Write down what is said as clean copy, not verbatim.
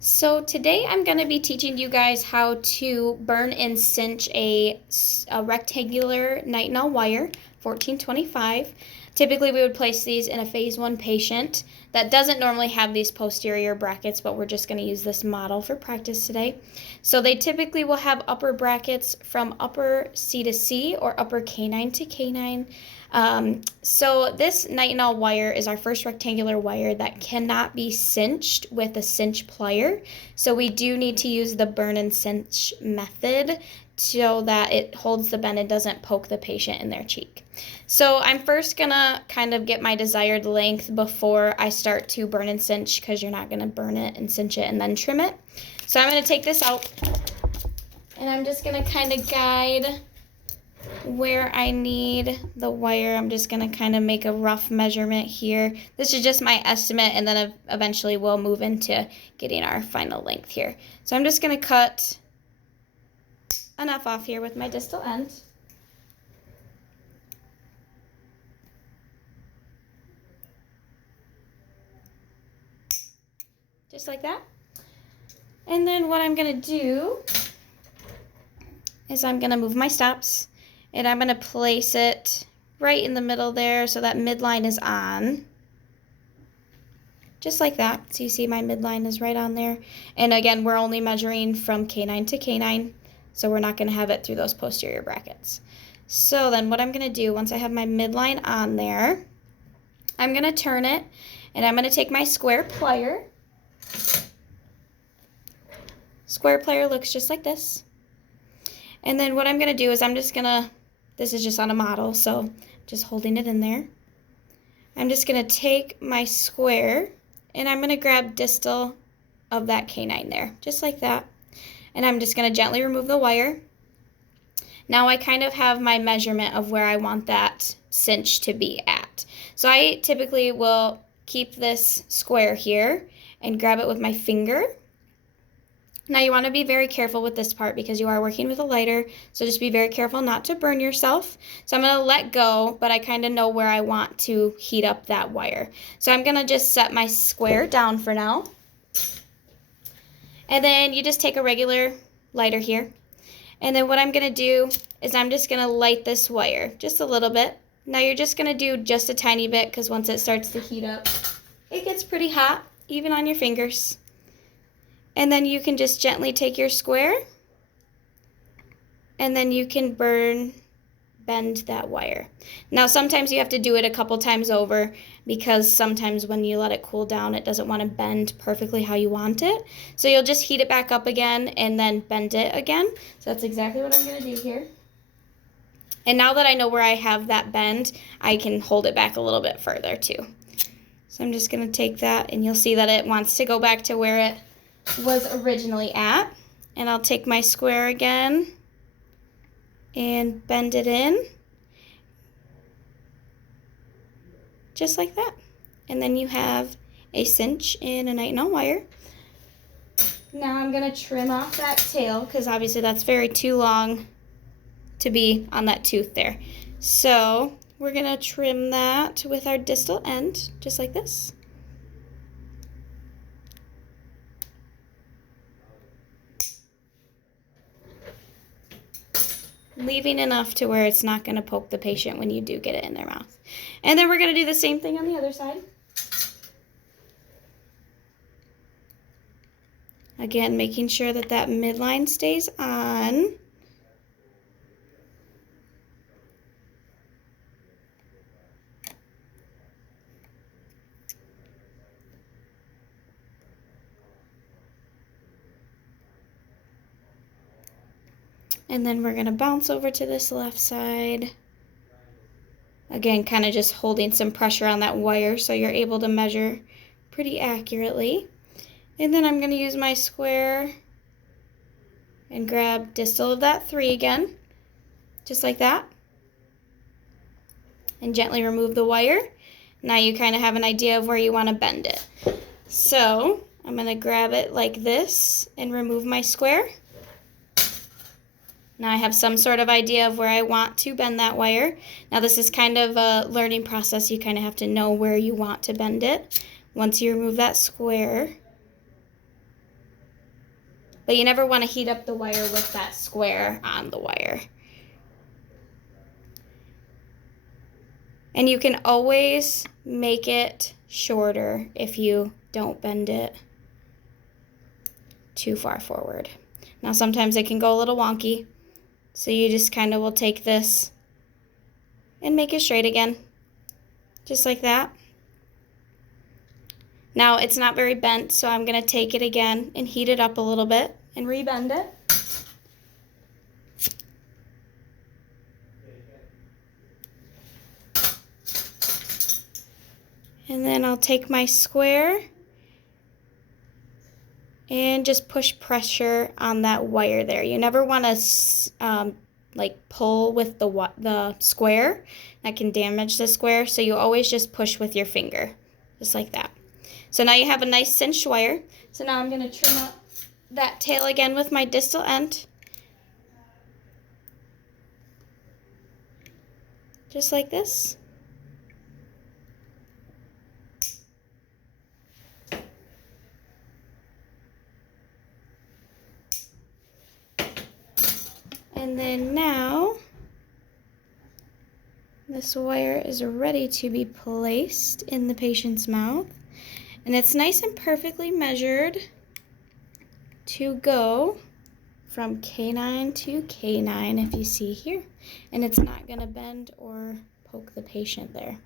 So today I'm going to be teaching you guys how to burn and cinch a rectangular nitinol wire, 1425. Typically we would place these in a phase 1 patient that doesn't normally have these posterior brackets, but we're just going to use this model for practice today. So they typically will have upper brackets from upper C to C or upper canine to canine. So this nitinol wire is our first rectangular wire that cannot be cinched with a cinch plier. So we do need to use the burn and cinch method so that it holds the bend and doesn't poke the patient in their cheek. So I'm first gonna kind of get my desired length before I start to burn and cinch, because you're not gonna burn it and cinch it and then trim it. So I'm gonna take this out and I'm just gonna kind of guide where I need the wire. I'm just going to kind of make a rough measurement here. This is just my estimate, and then eventually we'll move into getting our final length here. So I'm just going to cut enough off here with my distal end. Just like that. And then what I'm going to do is I'm going to move my stops. And I'm going to place it right in the middle there so that midline is on. Just like that. So you see my midline is right on there. And again, we're only measuring from canine to canine, so we're not going to have it through those posterior brackets. So then what I'm going to do, once I have my midline on there, I'm going to turn it, and I'm going to take my square plier. Square plier looks just like this. And then what I'm going to do is I'm just going to, this is just on a model, so just holding it in there. I'm just going to take my square and I'm going to grab distal of that canine there, just like that. And I'm just going to gently remove the wire. Now I kind of have my measurement of where I want that cinch to be at. So I typically will keep this square here and grab it with my finger. Now you want to be very careful with this part because you are working with a lighter, so just be very careful not to burn yourself. So I'm going to let go, but I kind of know where I want to heat up that wire. So I'm going to just set my square down for now. And then you just take a regular lighter here. And then what I'm going to do is I'm just going to light this wire just a little bit. Now you're just going to do just a tiny bit, because once it starts to heat up, it gets pretty hot, even on your fingers. And then you can just gently take your square, and then you can bend that wire. Now sometimes you have to do it a couple times over, because sometimes when you let it cool down, it doesn't want to bend perfectly how you want it. So you'll just heat it back up again and then bend it again. So that's exactly what I'm going to do here. And now that I know where I have that bend, I can hold it back a little bit further too. So I'm just going to take that, and you'll see that it wants to go back to where it was originally at. And I'll take my square again and bend it in just like that. And then you have a cinch in a nitinol wire. Now I'm going to trim off that tail, because obviously that's too long to be on that tooth there. So we're going to trim that with our distal end just like this. Leaving enough to where it's not going to poke the patient when you do get it in their mouth. And then we're going to do the same thing on the other side. Again, making sure that that midline stays on. And then we're going to bounce over to this left side. Again, kind of just holding some pressure on that wire so you're able to measure pretty accurately. And then I'm going to use my square and grab distal of that 3 again, just like that. And gently remove the wire. Now you kind of have an idea of where you want to bend it. So I'm going to grab it like this and remove my square. Now I have some sort of idea of where I want to bend that wire. Now this is kind of a learning process. You kind of have to know where you want to bend it. Once you remove that square, But you never want to heat up the wire with that square on the wire. And you can always make it shorter if you don't bend it too far forward. Now sometimes it can go a little wonky, so you just kind of will take this and make it straight again, just like that. Now it's not very bent, so I'm going to take it again and heat it up a little bit and rebend it. And then I'll take my square and just push pressure on that wire there. You never want to like pull with the square. That can damage the square, so you always just push with your finger, just like that. So now you have a nice cinched wire. So now I'm going to trim up that tail again with my distal end, just like this. And then now, this wire is ready to be placed in the patient's mouth. And it's nice and perfectly measured to go from canine to canine, if you see here. And it's not going to bend or poke the patient there.